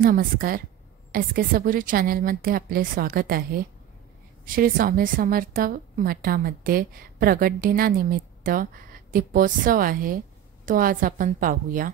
नमस्कार. एस के सबुरी चॅनलमध्ये आपले स्वागत आहे. श्री स्वामी समर्थ मठामध्ये प्रगट दिनानिमित्त दीपोत्सव आहे, तो आज आपण पाहूया.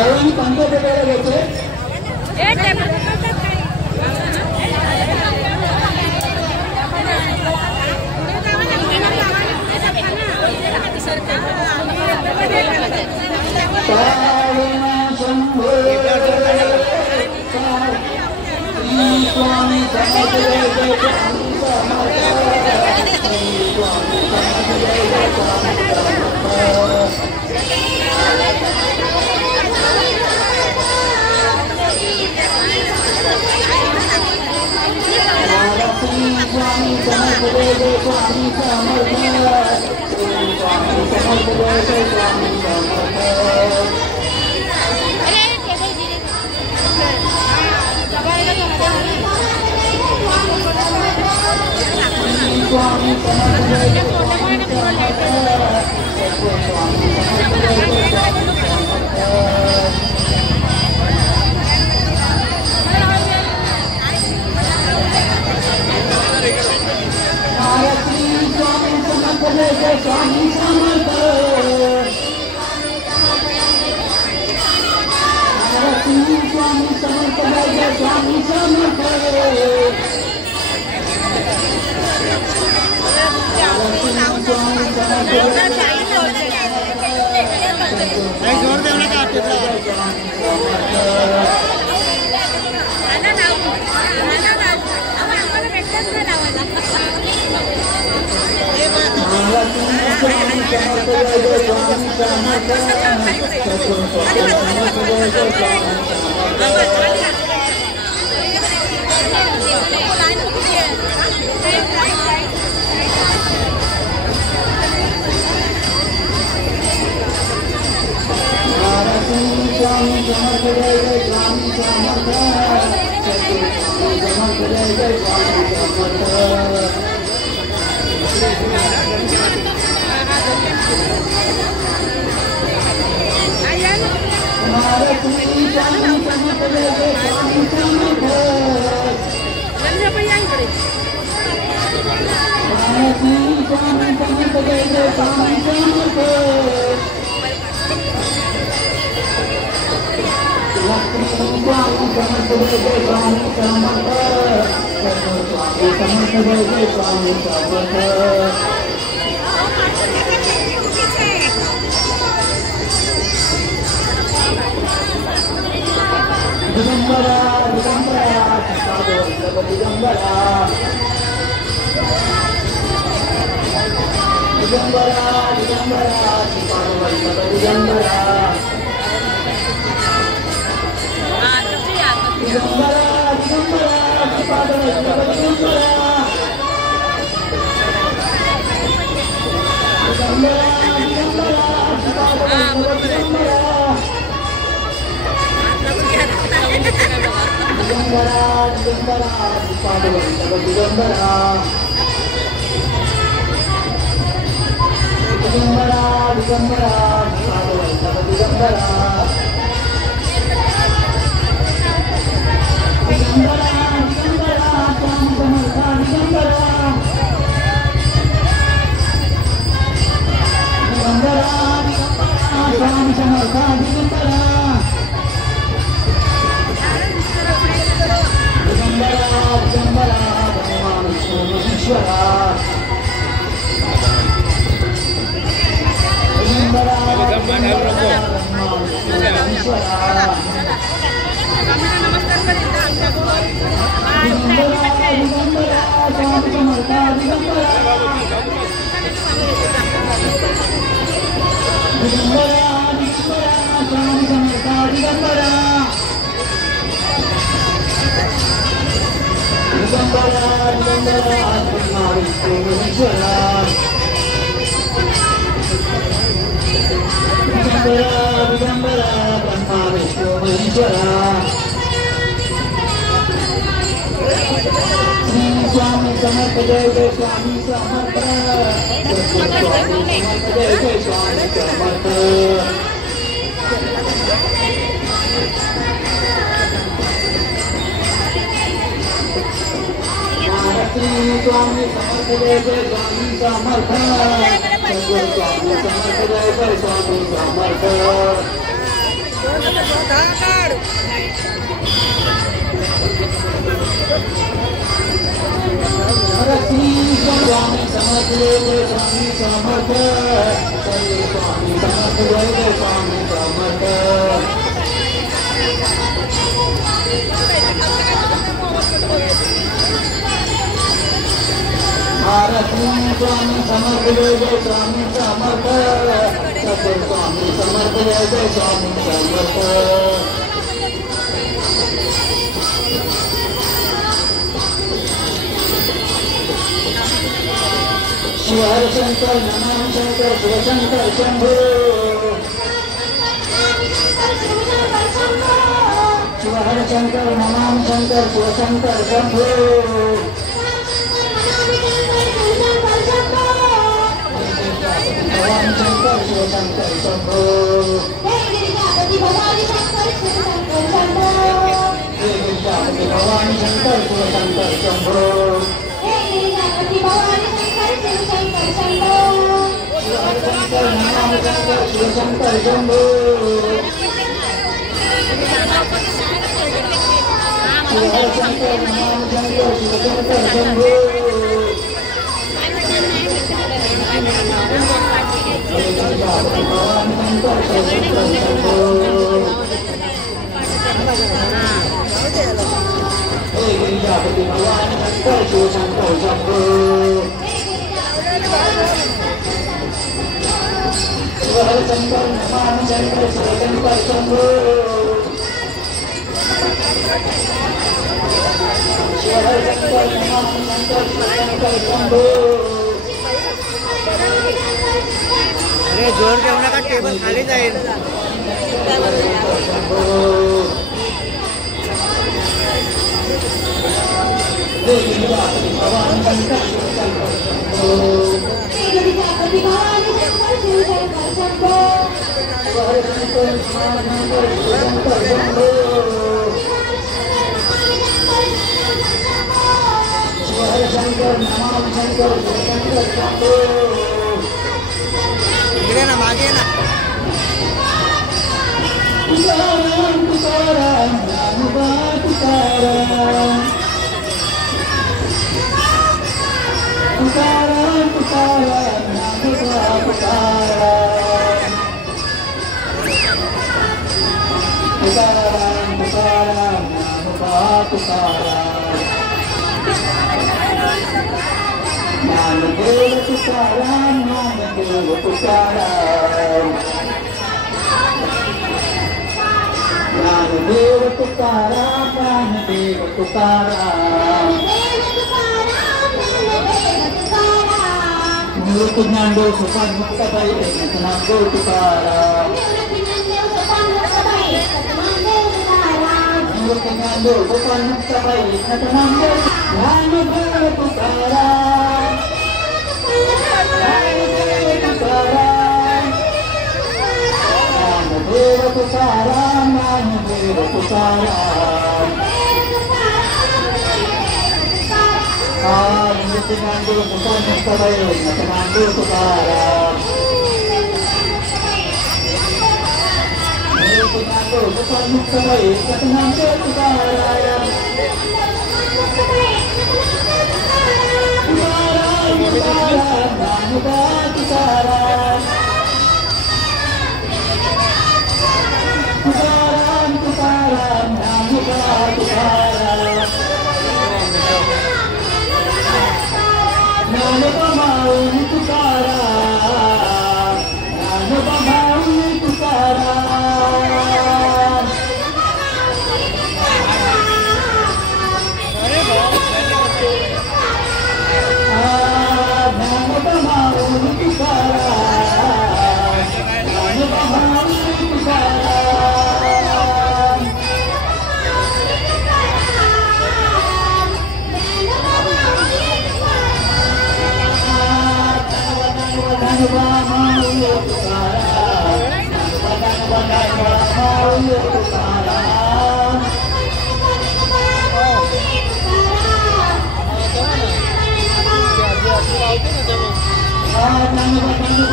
सर्वांनी पांढऱ्या पेट्याला घ्यायचंय. स्वामी स्वामी समर्थ जय स्वामी समर्थ जय स्वामी समर्थ जय स्वामी समर्थ स्वामी समर्थ जय स्वामी समर्थ जय स्वामी समर्थ जय स्वामी समर्थ शिव हर शंकर नमः शंकर शिव शंकर शंभो शिव हर शंकर नमः शंकर शिव शंकर शंभो भगवान शंकर शिव शंकर शंभो भगवान शंकर शिव शंकर शंभो शंकर नमः शंकर शिव शंकर शंभो हर शंकर नमः शंकर शिव शंकर शंभो भगवान शंकर शिव शंकर शंभो हे गिरिजापति भगवान शंकर शिव शंकर शंभो हर शंकर नमः शंकर शिव शंकर शंभो हर शंकर नमः शंकर शिव शंकर शंभो अरे जोर देऊ नका टेबल खाली जाईल भगवान शंकर शिव शंकर शंभो हर शंकर नमः शंकर शिव शंकर शंभो हर शंकर नमः शंकर शिव शंकर शंभो इकडे ना मागे ना तुकाराम तुकाराम नामबा तुकाराम तुकाराम तुकाराम नामबा तुकाराम तुकाराम तुकाराम नामबा तुकाराम नामदेव तुकाराम नामदेव तुकाराम नामदेव तुकाराम नामदेव तुकाराम मूर्ति ज्ञानदेव सुखान मुक्ताबाई नामदेव तुकाराम मूर्ति ज्ञानदेव सुखान मुक्ताबाई नामदेव तुकाराम नामदेव तुकाराम नामदेव तुकाराम मूर्ति ज्ञानदेव सुखान मुक्ताबाई नामदेव तुकाराम मूर्ति ज्ञानदेव सुखान मुक्ताबाई नामदेव तुकाराम तुकाराम नामबा तुकाराम तुकाराम तुकाराम नामबा तुकाराम नामबा माऊली तुकाराम नामबा माऊली तुकाराम नामबा माऊली तुकाराम नामबा माऊली तुकाराम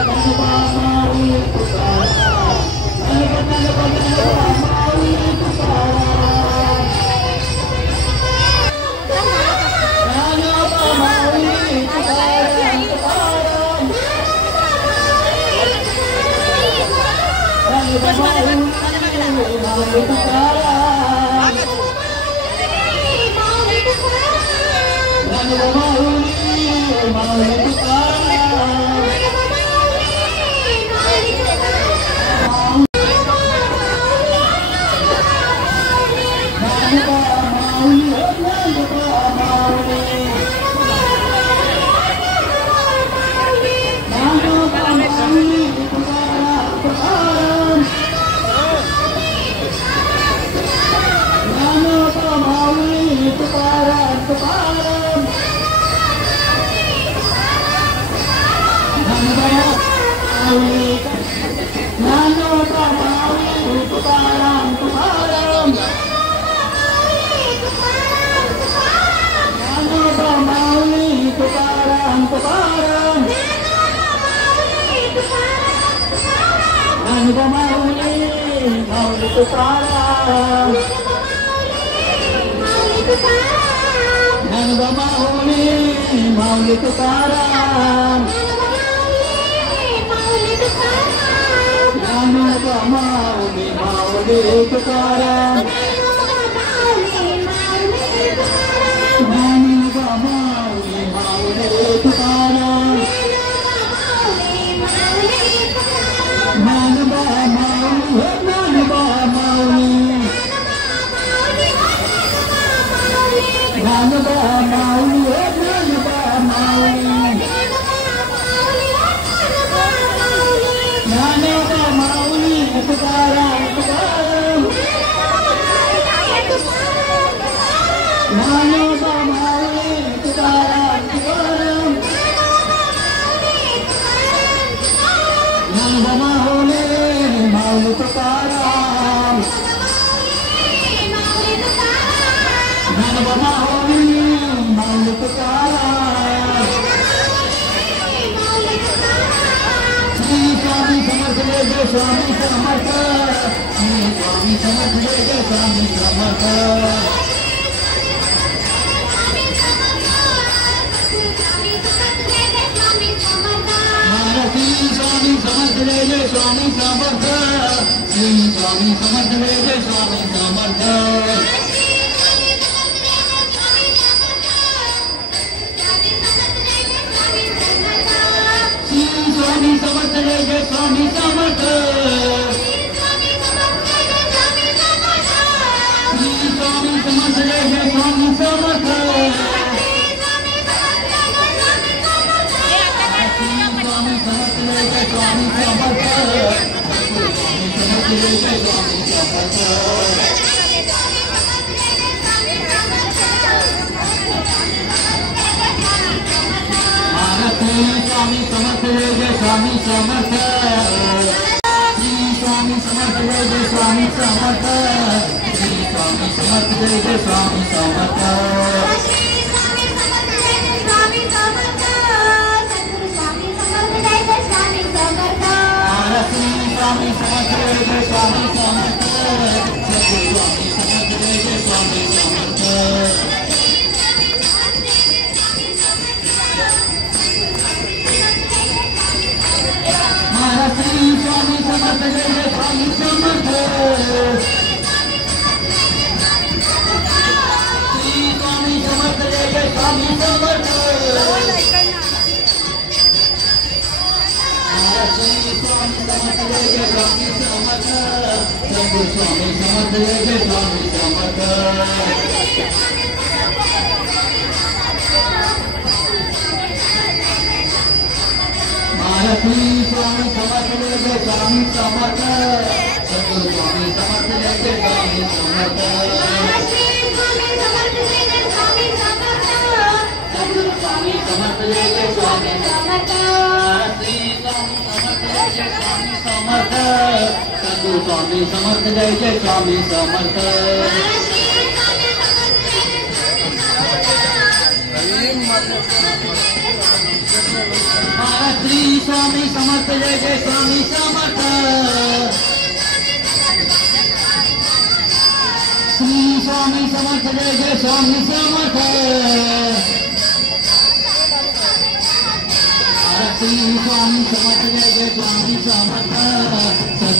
नामबा माऊली तुकाराम नामबा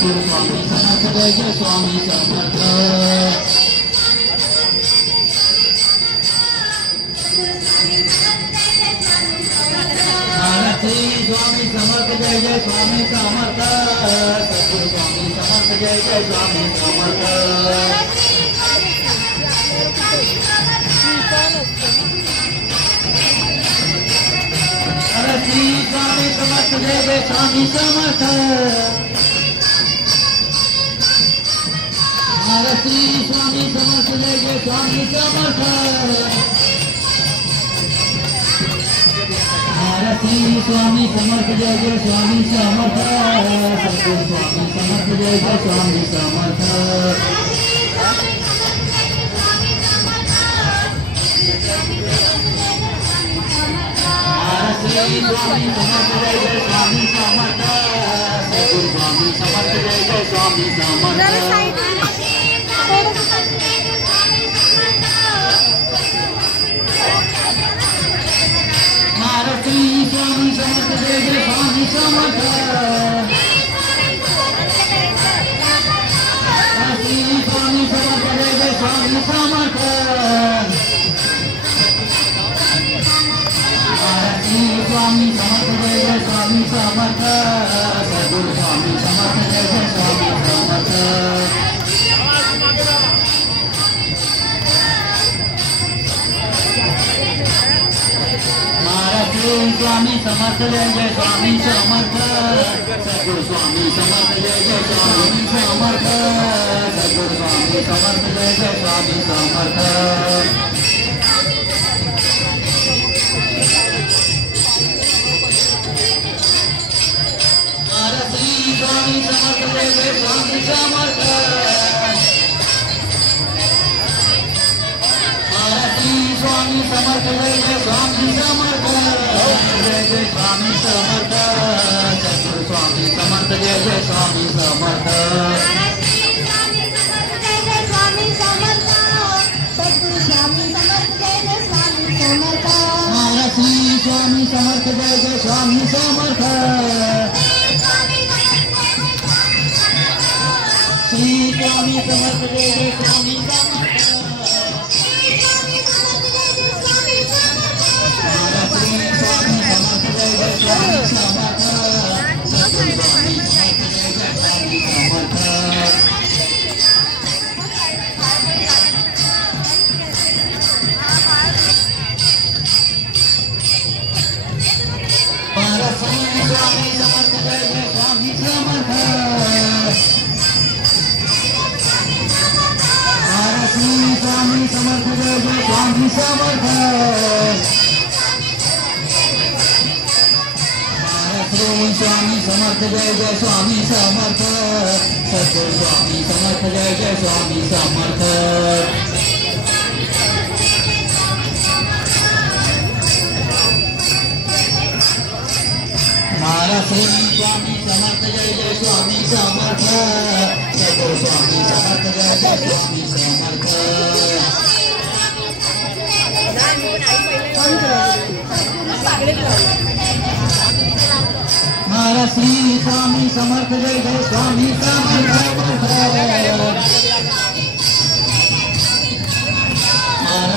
सद्गुरु स्वामी समर्थ जय जय स्वामी समर्थ स्वामी समर्थ जय जय स्वामी समर्थ सद्गुरु स्वामी समर्थ जय जय स्वामी समर्थ श्री स्वामी समर्थ जय जय स्वामी समर्थ श्री स्वामी समर्थ जय जय स्वामी समर्थ श्री स्वामी समर्थ जय जय स्वामी समर्थ सद्गुरु स्वामी समर्थ जय जय स्वामी समर्थ श्री स्वामी समर्थ जय जय स्वामी समर्थ सद्गुरु स्वामी समर्थ जय जय स्वामी समर्थ श्री स्वामी समर्थ जय जय स्वामी समर्थ श्री स्वामी समर्थ जय जय स्वामी समर्थ श्री स्वामी समर्थ जय जय स्वामी समर्थ सद्गुरु स्वामी समर्थ जय जय स्वामी समर्थ श्री स्वामी समर्थ जय जय स्वामी समर्थ सद्गुरु स्वामी समर्थ जय जय स्वामी समर्थ सद्गुरु स्वामी समर्थ जय जय स्वामी समर्थ श्री स्वामी समर्थ जय जय स्वामी समर्थ श्री स्वामी समर्थ जय जय स्वामी समर्थ जय जय स्वामी समर्थ सद्गुरु स्वामी समर्थ जय जय स्वामी समर्थ श्री स्वामी समर्थ जय जय स्वामी समर्थ श्री स्वामी समर्थ जय जय स्वामी समर्थ स्वामी समर्थ जय जय स्वामी समर्थ स्वामी समर्थ जय जय स्वामी समर्थ सद्गुरु स्वामी समर्थ जय जय स्वामी समर्थ श्री स्वामी समर्थ जय जय स्वामी समर्थ सद्गुरु स्वामी समर्थ जय जय स्वामी समर्थ श्री स्वामी समर्थ जय जय स्वामी समर्थ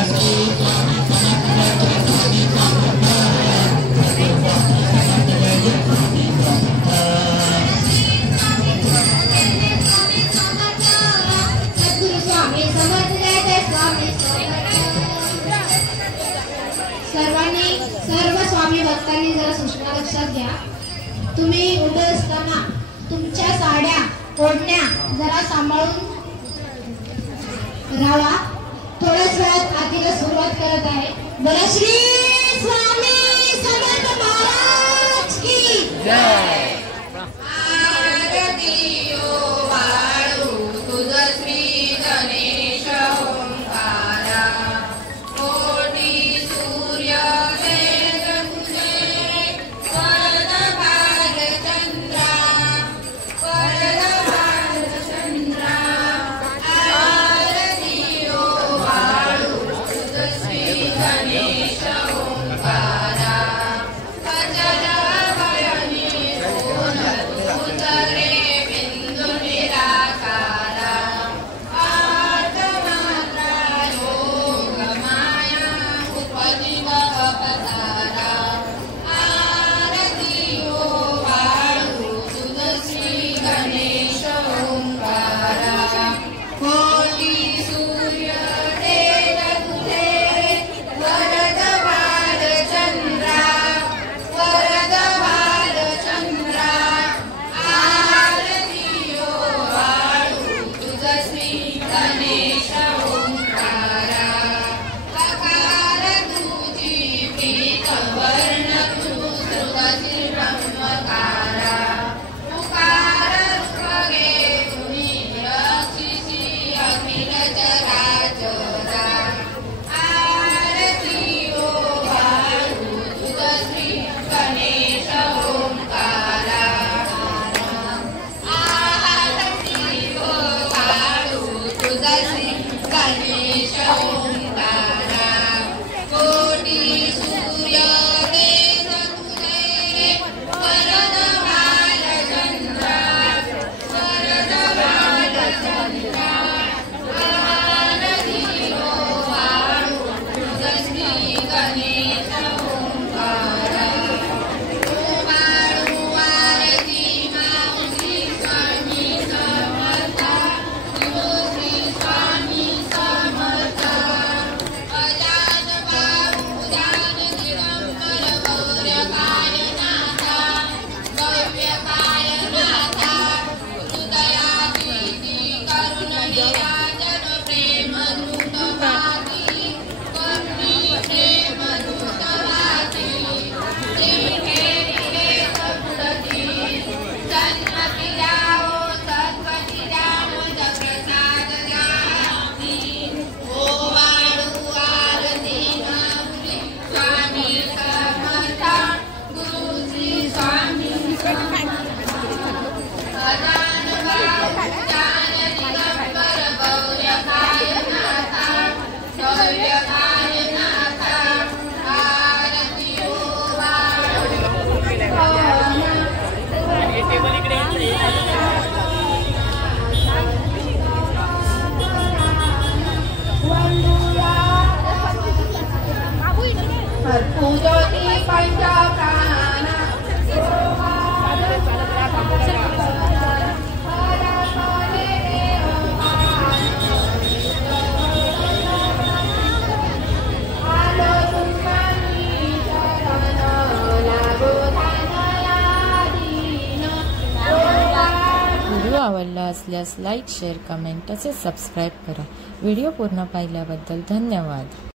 श्री स्वामी समर्थ जय जय स्वामी समर्थ जय जय स्वामी समर्थ सद्गुरु स्वामी समर्थ जय जय स्वामी सर्वांनी सर्व स्वामी भक्तांनी जरा सूचना लक्षात घ्या. तुम्ही उभे असताना तुमच्या साड्या ओढण्या जरा सांभाळून राहा. थोड्याच वेळात आरतीला सुरुवात करत आहे. बरं श्री स्वामी समर्थ महाराज की जय. आरती ओ वाळू तुझ श्री गणेश ओंकारा कोटी सूर्य वेद तुझे वरद भालचंद्रा आरती ओ वाळू तुझ श्री गणेश ओंकारा अचल भयनिरोध आवडला असल्यास लाईक, शेअर, कमेंट तसेच सबस्क्राईब करा. व्हिडिओ पूर्ण पाहिल्याबद्दल धन्यवाद.